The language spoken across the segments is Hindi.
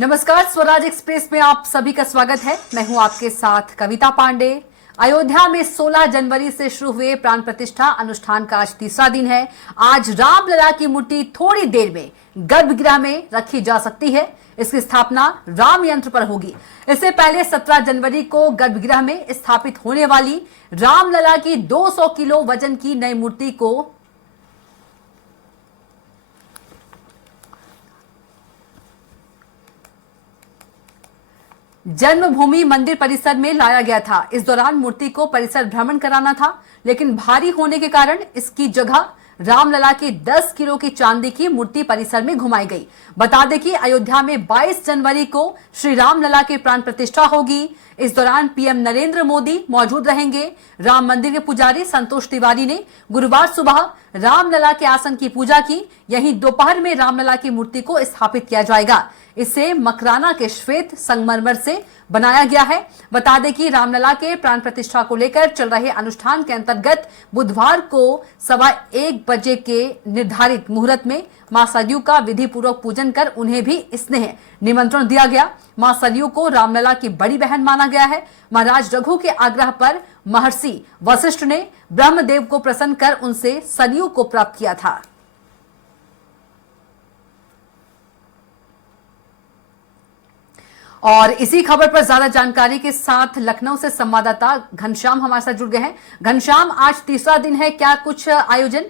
नमस्कार, स्वराज एक्सप्रेस में आप सभी का स्वागत है। मैं हूं आपके साथ कविता पांडे। अयोध्या में 16 जनवरी से शुरू हुए प्राण प्रतिष्ठा अनुष्ठान का आज तीसरा दिन है। आज रामलला की मूर्ति थोड़ी देर में गर्भगृह में रखी जा सकती है। इसकी स्थापना राम यंत्र पर होगी। इससे पहले 17 जनवरी को गर्भगृह में स्थापित होने वाली रामलला की 200 किलो वजन की नई मूर्ति को जन्मभूमि मंदिर परिसर में लाया गया था। इस दौरान मूर्ति को परिसर भ्रमण कराना था, लेकिन भारी होने के कारण इसकी जगह रामलला की 10 किलो की चांदी की मूर्ति परिसर में घुमाई गई। बता दें कि अयोध्या में 22 जनवरी को श्री रामलला की प्राण प्रतिष्ठा होगी। इस दौरान पीएम नरेंद्र मोदी मौजूद रहेंगे। राम मंदिर के पुजारी संतोष तिवारी ने गुरुवार सुबह रामलला के आसन की पूजा की। यहीं दोपहर में रामलला की मूर्ति को स्थापित किया जाएगा। इसे मकराना के श्वेत संगमरमर से बनाया गया है। बता दें कि रामलला के प्राण प्रतिष्ठा को लेकर चल रहे अनुष्ठान के अंतर्गत बुधवार को 1:15 बजे के निर्धारित मुहूर्त में मां सरयू का विधि पूर्वक पूजन कर उन्हें भी स्नेह निमंत्रण दिया गया। मां सरयू को रामलला की बड़ी बहन माना गया है। महाराज रघु के आग्रह पर महर्षि वशिष्ठ ने ब्रह्मदेव को प्रसन्न कर उनसे सरयू को प्राप्त किया था। और इसी खबर पर ज्यादा जानकारी के साथ लखनऊ से संवाददाता घनश्याम हमारे साथ जुड़ गए हैं। घनश्याम, आज तीसरा दिन है, क्या कुछ आयोजन?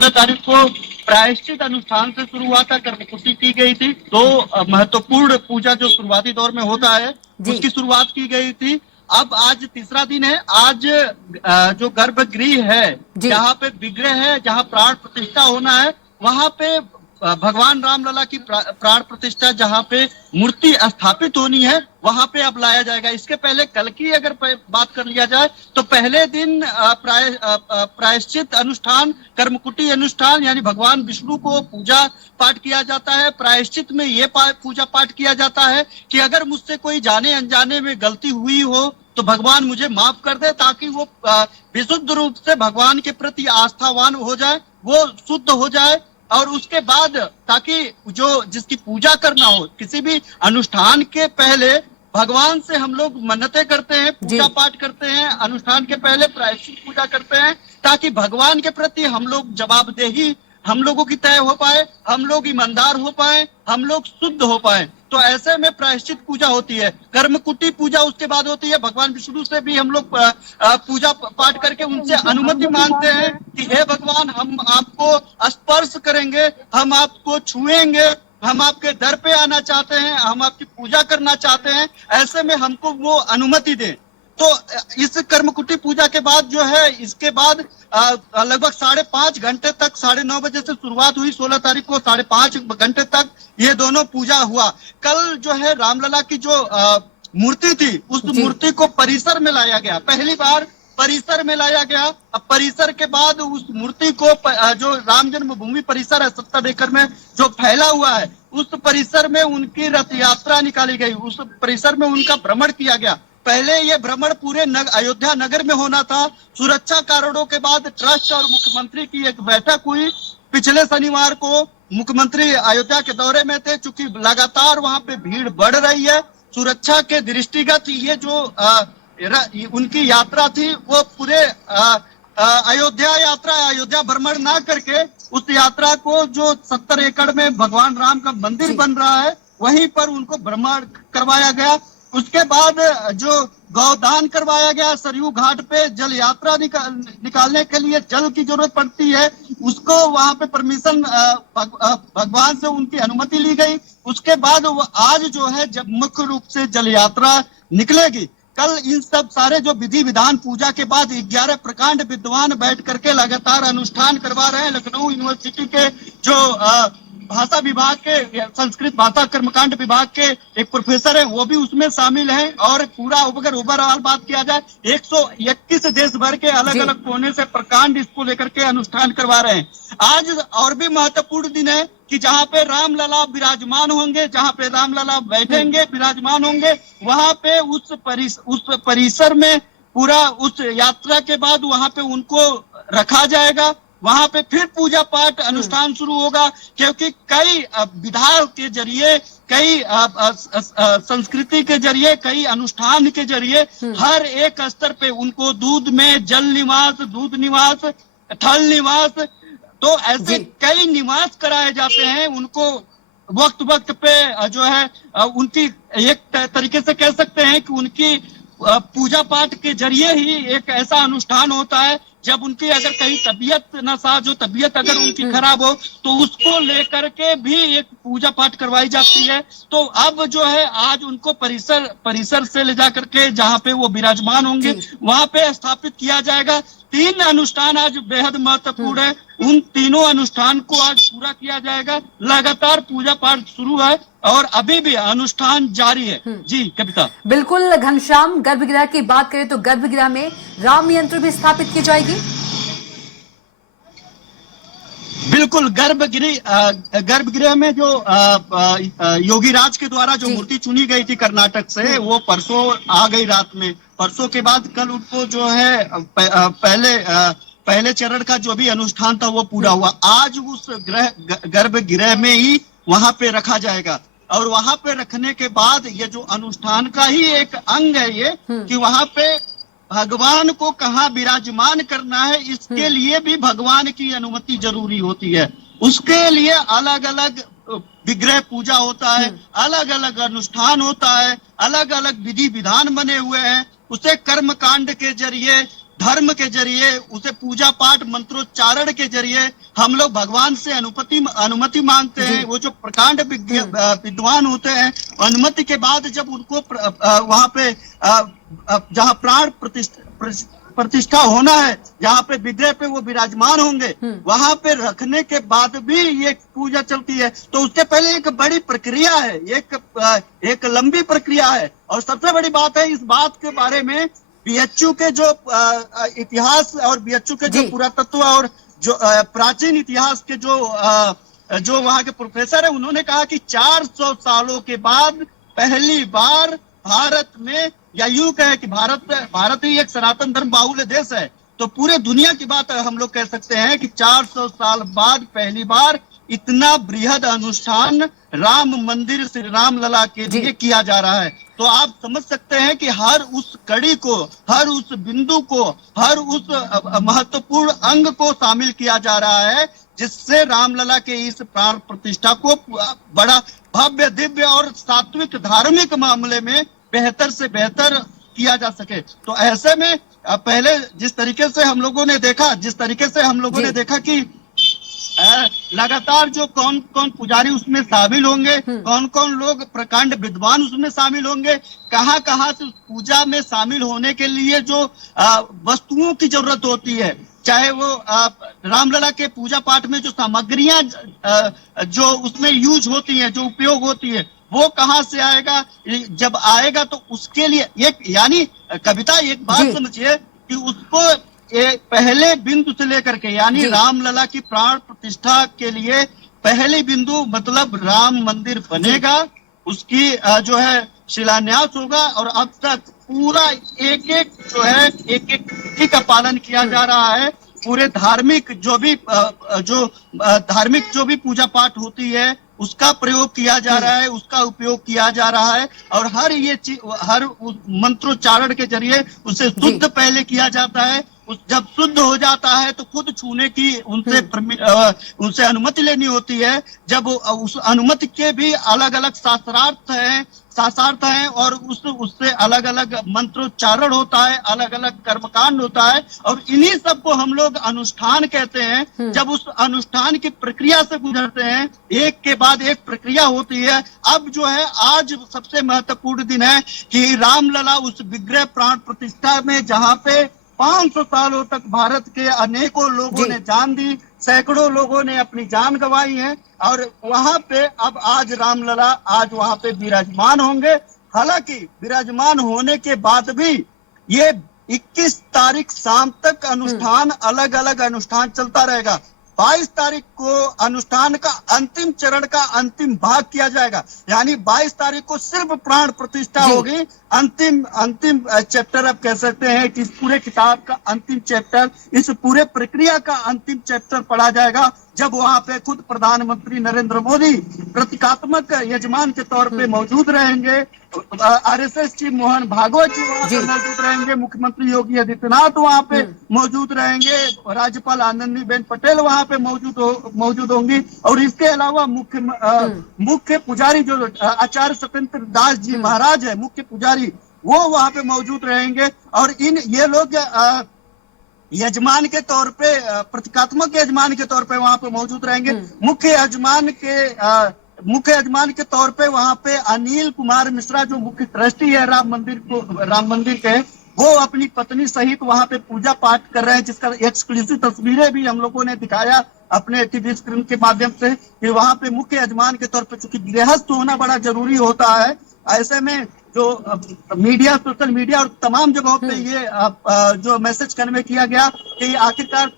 तारीख को प्रायश्चित अनुष्ठान से शुरू हुआ था, कर्मकुटी की गई थी। दो महत्वपूर्ण पूजा जो शुरुआती दौर में होता है उसकी शुरुआत की गई थी। अब आज तीसरा दिन है। आज जो गर्भगृह है, जहाँ पे विग्रह है, जहाँ प्राण प्रतिष्ठा होना है, वहां पे भगवान रामलला की प्राण प्रतिष्ठा, जहाँ पे मूर्ति स्थापित होनी है, वहां पे अब लाया जाएगा। इसके पहले कल की अगर बात कर लिया जाए तो पहले दिन प्रायश्चित अनुष्ठान, कर्मकुटी अनुष्ठान, यानी भगवान विष्णु को पूजा पाठ किया जाता है। प्रायश्चित में ये पूजा पाठ किया जाता है कि अगर मुझसे कोई जाने अनजाने में गलती हुई हो तो भगवान मुझे माफ कर दे, ताकि वो विशुद्ध रूप से भगवान के प्रति आस्थावान हो जाए, वो शुद्ध हो जाए। और उसके बाद ताकि जो जिसकी पूजा करना हो, किसी भी अनुष्ठान के पहले भगवान से हम लोग मन्नतें करते हैं, पूजा पाठ करते हैं। अनुष्ठान के पहले प्रायश्चित पूजा करते हैं ताकि भगवान के प्रति हम लोग जवाबदेही हम लोगों की तय हो पाए, हम लोग ईमानदार हो पाए, हम लोग शुद्ध हो पाए। तो ऐसे में प्रायश्चित पूजा होती है। कर्मकुटी पूजा उसके बाद होती है। भगवान विष्णु से भी हम लोग पूजा पाठ करके उनसे अनुमति मांगते हैं कि हे भगवान, हम आपको स्पर्श करेंगे, हम आपको छुएंगे, हम आपके दर पे आना चाहते हैं, हम आपकी पूजा करना चाहते हैं। ऐसे में हमको वो अनुमति दें। तो इस कर्मकुटी पूजा के बाद जो है, इसके बाद लगभग 5.5 घंटे तक, 9:30 बजे से शुरुआत हुई। 16 तारीख को 5.5 घंटे तक ये दोनों पूजा हुआ। कल जो है रामलला की जो मूर्ति थी, उस मूर्ति को परिसर में लाया गया। पहली बार परिसर में लाया गया। अब परिसर के बाद उस मूर्ति को जो राम जन्मभूमि परिसर है 70 एकड़ में जो फैला हुआ है, उस परिसर में उनकी रथ यात्रा निकाली गई। उस परिसर में उनका भ्रमण किया गया। पहले ये भ्रमण पूरे अयोध्या नगर में होना था। सुरक्षा कारणों के बाद ट्रस्ट और मुख्यमंत्री की एक बैठक हुई। पिछले शनिवार को मुख्यमंत्री अयोध्या के दौरे में थे। चूंकि लगातार वहां पे भीड़ बढ़ रही है, सुरक्षा के दृष्टिगत ये जो उनकी यात्रा थी, वो पूरे अयोध्या भ्रमण ना करके उस यात्रा को जो 70 एकड़ में भगवान राम का मंदिर बन रहा है, वहीं पर उनको भ्रमण करवाया गया। उसके बाद जो गौदान करवाया गया, सरयू घाट पे जल यात्रा निकालने के लिए जल की जरूरत पड़ती है, उसको वहां पे परमिशन भगवान से उनकी अनुमति ली गई। उसके बाद वो आज जो है जब मुख्य रूप से जल यात्रा निकलेगी। कल इन सब सारे जो विधि विधान पूजा के बाद 11 प्रकांड विद्वान बैठ करके लगातार अनुष्ठान करवा रहे हैं। लखनऊ यूनिवर्सिटी के जो भाषा विभाग के, संस्कृत भाषा कर्मकांड विभाग के एक प्रोफेसर है, वो भी उसमें शामिल हैं। और पूरा अगर ओवरऑल बात किया जाए, 131 देश भर के अलग अलग कोने से प्रकांड इसको लेकर के अनुष्ठान करवा रहे हैं। आज और भी महत्वपूर्ण दिन है कि जहाँ पे रामलला विराजमान होंगे, जहाँ पे रामलला बैठेंगे, विराजमान होंगे, वहां पे उस परिसर में पूरा उस यात्रा के बाद वहां पे उनको रखा जाएगा। वहां पे फिर पूजा पाठ अनुष्ठान शुरू होगा, क्योंकि कई विधा के जरिए, कई संस्कृति के जरिए, कई अनुष्ठान के जरिए हर एक स्तर पे उनको दूध में जल निवास, दूध निवास, थल निवास, तो ऐसे कई निवास कराए जाते हैं उनको। वक्त वक्त पे जो है उनकी एक तरीके से कह सकते हैं कि उनकी पूजा पाठ के जरिए ही एक ऐसा अनुष्ठान होता है जब उनकी अगर कहीं तबीयत नासाज हो, तबीयत अगर उनकी खराब हो, तो उसको लेकर के भी एक पूजा पाठ करवाई जाती है। तो अब जो है आज उनको परिसर से ले जाकर के जहाँ पे वो विराजमान होंगे वहां पे स्थापित किया जाएगा। 3 अनुष्ठान आज बेहद महत्वपूर्ण है। उन तीनों अनुष्ठान को आज पूरा किया जाएगा। लगातार पूजा पाठ शुरू है और अभी भी अनुष्ठान जारी है। जी कविता। बिल्कुल घनश्याम, गर्भगृह की बात करें तो गर्भगृह में राम यंत्र भी स्थापित की जाएगी। बिल्कुल, गर्भगृह में जो योगी राज के द्वारा जो मूर्ति चुनी गई थी कर्नाटक से, वो परसों आ गई रात में। परसों के बाद कल उनको जो है पहले चरण का जो भी अनुष्ठान था वो पूरा हुआ। आज उस गर्भगृह में ही वहां पे रखा जाएगा और वहां पे रखने के बाद ये जो अनुष्ठान का ही एक अंग है ये, कि वहां पे भगवान को कहाँ विराजमान करना है, इसके लिए भी भगवान की अनुमति जरूरी होती है। उसके लिए अलग अलग विग्रह पूजा होता है, अलग अलग अनुष्ठान होता है, अलग अलग विधि विधान बने हुए हैं। उसे कर्म कांड के जरिए, धर्म के जरिए, उसे पूजा पाठ मंत्रोच्चारण के जरिए हम लोग भगवान से अनुमति मांगते हैं। वो जो प्रकांड विद्वान होते हैं, अनुमति के बाद जब उनको वहां पे जहाँ प्राण प्रतिष्ठा होना है, जहाँ पे विग्रह पे वो विराजमान होंगे, वहां पे रखने के बाद भी ये पूजा चलती है। तो उससे पहले एक बड़ी प्रक्रिया है, एक लंबी प्रक्रिया है। और सबसे बड़ी बात है, इस बात के बारे में बीएचयू के जो इतिहास और बीएचयू के जो पुरातत्व और जो प्राचीन इतिहास के जो वहाँ के प्रोफेसर है, उन्होंने कहा कि 400 सालों के बाद पहली बार भारत में, या यूं कहे कि भारत ही एक सनातन धर्म बाहुल्य देश है, तो पूरे दुनिया की बात हम लोग कह सकते हैं कि 400 साल बाद पहली बार इतना बृहद अनुष्ठान राम मंदिर श्री राम लला के लिए किया जा रहा है। तो आप समझ सकते हैं कि हर उस कड़ी को, हर उस बिंदु को, हर उस महत्वपूर्ण अंग को शामिल किया जा रहा है, जिससे रामलला के इस प्राण प्रतिष्ठा को बड़ा भव्य, दिव्य और सात्विक धार्मिक मामले में बेहतर से बेहतर किया जा सके। तो ऐसे में पहले जिस तरीके से हम लोगों ने देखा कि लगातार जो कौन कौन पुजारी उसमें शामिल होंगे, कौन कौन लोग प्रकांड विद्वान उसमें शामिल होंगे, कहाँ कहाँ से उस पूजा में शामिल होने के लिए जो वस्तुओं की जरूरत होती है, चाहे वो रामलला के पूजा पाठ में जो सामग्रियां जो उसमें यूज होती है, जो उपयोग होती है, वो कहाँ से आएगा। जब आएगा तो उसके लिए एक, यानी कविता एक बात समझिए कि उसको पहले बिंदु से लेकर के, यानी रामलला की प्राण प्रतिष्ठा के लिए पहले बिंदु मतलब राम मंदिर बनेगा, उसकी जो है शिलान्यास होगा, और अब तक पूरा एक का पालन किया जा रहा है। पूरे धार्मिक जो भी पूजा पाठ होती है उसका प्रयोग किया जा रहा है, उसका उपयोग किया जा रहा है, और हर मंत्रोच्चारण के जरिए उसे शुद्ध पहले किया जाता है। जब शुद्ध हो जाता है तो खुद छूने की उनसे अनुमति लेनी होती है। जब उस अनुमति के भी अलग अलग शास्त्रार्थ हैं और उससे अलग अलग मंत्रोच्चारण होता है, अलग अलग कर्मकांड होता है, और इन्हीं सबको हम लोग अनुष्ठान कहते हैं। जब उस अनुष्ठान की प्रक्रिया से गुजरते हैं, एक के बाद एक प्रक्रिया होती है। अब जो है आज सबसे महत्वपूर्ण दिन है कि रामलला उस विग्रह प्राण प्रतिष्ठा में, जहाँ पे 500 सालों तक भारत के अनेकों लोगों ने जान दी, सैकड़ों लोगों ने अपनी जान गंवाई है, और वहां पे अब आज रामलला आज वहां पे विराजमान होंगे। हालांकि विराजमान होने के बाद भी ये 21 तारीख शाम तक अनुष्ठान, अलग अलग अनुष्ठान चलता रहेगा। 22 तारीख को अनुष्ठान का अंतिम चरण का अंतिम भाग किया जाएगा। यानी 22 तारीख को सिर्फ प्राण प्रतिष्ठा होगी। अंतिम चैप्टर आप कह सकते हैं कि इस पूरे किताब का अंतिम चैप्टर, इस पूरे प्रक्रिया का अंतिम चैप्टर पढ़ा जाएगा जब वहां पे खुद प्रधानमंत्री नरेंद्र मोदी प्रतीकात्मक यजमान के तौर पे मौजूद रहेंगे। आरएसएस चीफ मोहन भागवत जी वहां पे मौजूद रहेंगे, मुख्यमंत्री योगी आदित्यनाथ वहां पे मौजूद रहेंगे, राज्यपाल आनंदीबेन पटेल वहां पे मौजूद होंगी। और इसके अलावा मुख्य पुजारी जो आचार्य सत्येंद्र दास जी महाराज है, मुख्य पुजारी, वो वहां पे मौजूद रहेंगे। और ये लोग यजमान के तौर पे, प्रतीकात्मक यजमान के तौर पे वहां पे मौजूद रहेंगे। मुख्य यजमान के तौर पे वहां पे अनिल कुमार मिश्रा जो मुख्य ट्रस्टी है राम मंदिर के, वो अपनी पत्नी सहित वहां पे पूजा पाठ कर रहे हैं, जिसका एक्सक्लूसिव तस्वीरें भी हम लोगों ने दिखाया अपने टीवी स्क्रीन के माध्यम से कि वहां पे मुख्य यजमान के तौर पे, चूंकि गृहस्थ होना बड़ा जरूरी होता है, ऐसे में जो मीडिया, सोशल मीडिया और तमाम जगहों पे ये जो मैसेज कन्वे किया गया कि आखिरकार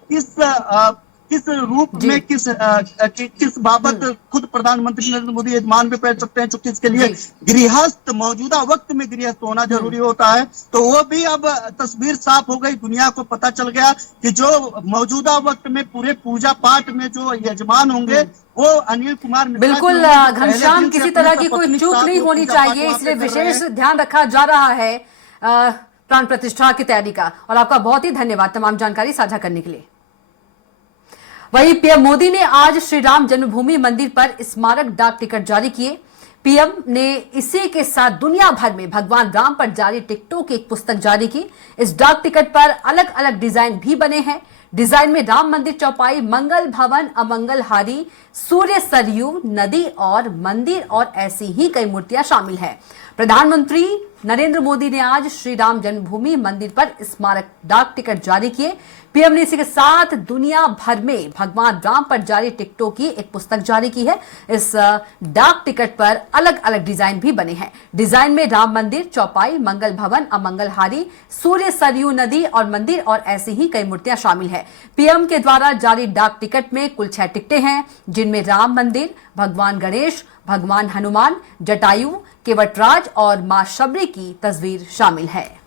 किस रूप में किस बाबत खुद प्रधानमंत्री नरेंद्र मोदी यजमान पे बैठ सकते हैं, चूंकि इसके लिए गृहस्थ, मौजूदा वक्त में गृहस्थ होना जरूरी होता है। तो वो भी अब तस्वीर साफ हो गई, दुनिया को पता चल गया कि जो मौजूदा वक्त में पूरे पूजा पाठ में जो यजमान होंगे वो अनिल कुमार मिश्रा। बिल्कुल घनश्याम, किसी तरह की कोई चूक नहीं होनी चाहिए, इसलिए विशेष ध्यान रखा जा रहा है प्राण प्रतिष्ठा की तैयारी का। और आपका बहुत ही धन्यवाद तमाम जानकारी साझा करने के लिए। वहीं पीएम मोदी ने आज श्री राम जन्मभूमि मंदिर पर स्मारक डाक टिकट जारी किए। पीएम ने इसी के साथ दुनिया भर में भगवान राम पर जारी टिकटों की एक पुस्तक जारी की। इस डाक टिकट पर अलग अलग डिजाइन भी बने हैं। डिजाइन में राम मंदिर चौपाई, मंगल भवन, अमंगल हारी, सूर्य, सरयू नदी और मंदिर और ऐसी ही कई मूर्तियां शामिल हैं। प्रधानमंत्री नरेंद्र मोदी ने आज श्री राम जन्मभूमि मंदिर पर स्मारक डाक टिकट जारी किए। पीएम ने इसी के साथ दुनिया भर में भगवान राम पर जारी टिकटों की एक पुस्तक जारी की है। इस डाक टिकट पर अलग अलग डिजाइन भी बने हैं। डिजाइन में राम मंदिर चौपाई, मंगल भवन, अमंगल हारी, सूर्य, सरयू नदी और मंदिर और ऐसी ही कई मूर्तियां शामिल है। पीएम के द्वारा जारी डाक टिकट में कुल 6 टिकटें हैं, जिनमें राम मंदिर, भगवान गणेश, भगवान हनुमान, जटायु, केवटराज और मां शबरी की तस्वीर शामिल है।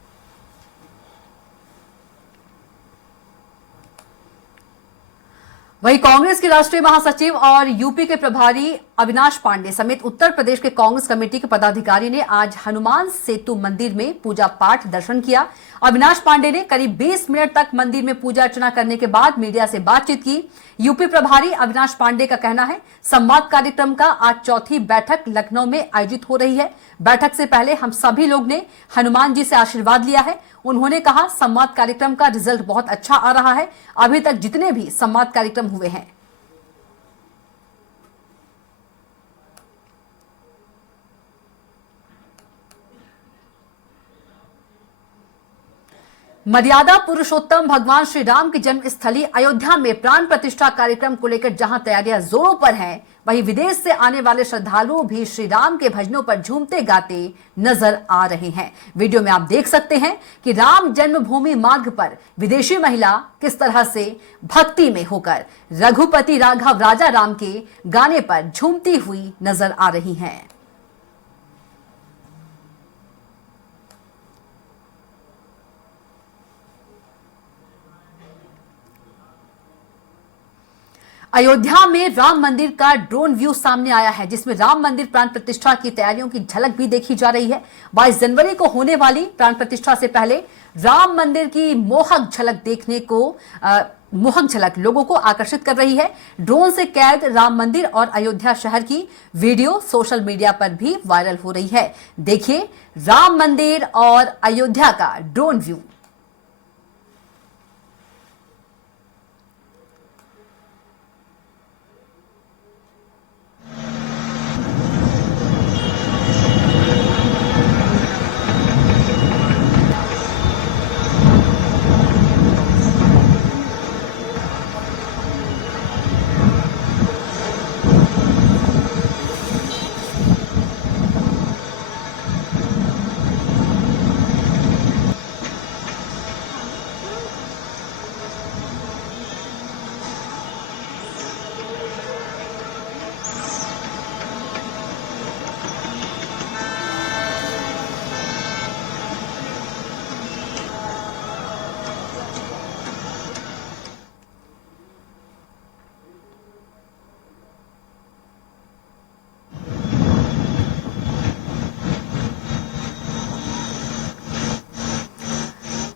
वहीं कांग्रेस के राष्ट्रीय महासचिव और यूपी के प्रभारी अविनाश पांडे समेत उत्तर प्रदेश के कांग्रेस कमेटी के पदाधिकारी ने आज हनुमान सेतु मंदिर में पूजा पाठ दर्शन किया। अविनाश पांडे ने करीब 20 मिनट तक मंदिर में पूजा अर्चना करने के बाद मीडिया से बातचीत की। यूपी प्रभारी अविनाश पांडे का कहना है, संवाद कार्यक्रम का आज चौथी बैठक लखनऊ में आयोजित हो रही है। बैठक से पहले हम सभी लोग ने हनुमान जी से आशीर्वाद लिया है। उन्होंने कहा, संवाद कार्यक्रम का रिजल्ट बहुत अच्छा आ रहा है। अभी तक जितने भी संवाद कार्यक्रम हुए हैं मर्यादा पुरुषोत्तम भगवान श्री राम की जन्म स्थली अयोध्या में प्राण प्रतिष्ठा कार्यक्रम को लेकर जहां तैयारियां जोरों पर हैं, वहीं विदेश से आने वाले श्रद्धालुओं भी श्री राम के भजनों पर झूमते गाते नजर आ रहे हैं। वीडियो में आप देख सकते हैं कि राम जन्मभूमि मार्ग पर विदेशी महिला किस तरह से भक्ति में होकर रघुपति राघव राजा राम के गाने पर झूमती हुई नजर आ रही हैं। अयोध्या में राम मंदिर का ड्रोन व्यू सामने आया है, जिसमें राम मंदिर प्राण प्रतिष्ठा की तैयारियों की झलक भी देखी जा रही है। 22 जनवरी को होने वाली प्राण प्रतिष्ठा से पहले राम मंदिर की मोहक झलक लोगों को आकर्षित कर रही है। ड्रोन से कैद राम मंदिर और अयोध्या शहर की वीडियो सोशल मीडिया पर भी वायरल हो रही है। देखिए राम मंदिर और अयोध्या का ड्रोन व्यू।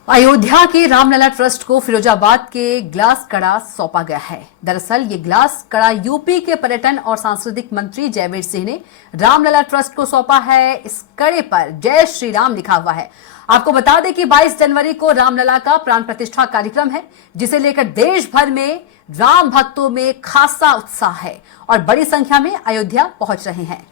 अयोध्या के रामलला ट्रस्ट को फिरोजाबाद के ग्लास कड़ा सौंपा गया है। दरअसल ये ग्लास कड़ा यूपी के पर्यटन और सांस्कृतिक मंत्री जयवीर सिंह ने रामलला ट्रस्ट को सौंपा है। इस कड़े पर जय श्री राम लिखा हुआ है। आपको बता दें कि 22 जनवरी को रामलला का प्राण प्रतिष्ठा कार्यक्रम है, जिसे लेकर देश भर में राम भक्तों में खासा उत्साह है और बड़ी संख्या में अयोध्या पहुंच रहे हैं।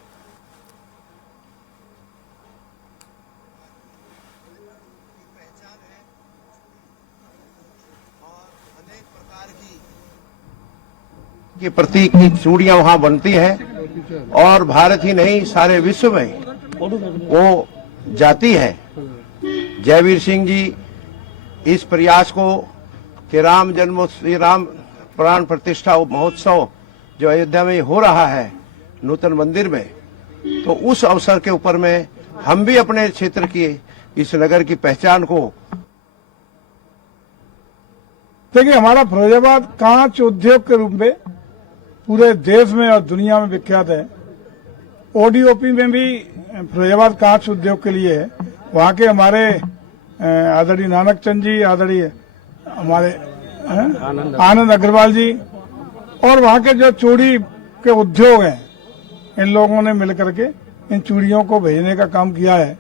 के प्रतीक की चूड़ियां वहां बनती हैं और भारत ही नहीं सारे विश्व में वो जाती है। जयवीर सिंह जी इस प्रयास को कि राम जन्मोत्सव, राम प्राण प्रतिष्ठा महोत्सव जो अयोध्या में हो रहा है नूतन मंदिर में, तो उस अवसर के ऊपर में हम भी अपने क्षेत्र की इस नगर की पहचान को देखिए, हमारा फिरोजाबाद कांच उद्योग के रूप में पूरे देश में और दुनिया में विख्यात है। ओडीओपी में भी फिरोजाबाद कांच उद्योग के लिए है। वहाँ के हमारे आदरणीय नानक चंद जी, आदरणीय हमारे आनंद अग्रवाल जी और वहाँ के जो चूड़ी के उद्योग हैं, इन लोगों ने मिलकर के इन चूड़ियों को भेजने का काम किया है।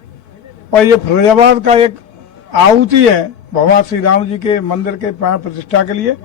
और ये फिरोजाबाद का एक आहुति है भगवान श्री राम जी के मंदिर के प्राण प्रतिष्ठा के लिए।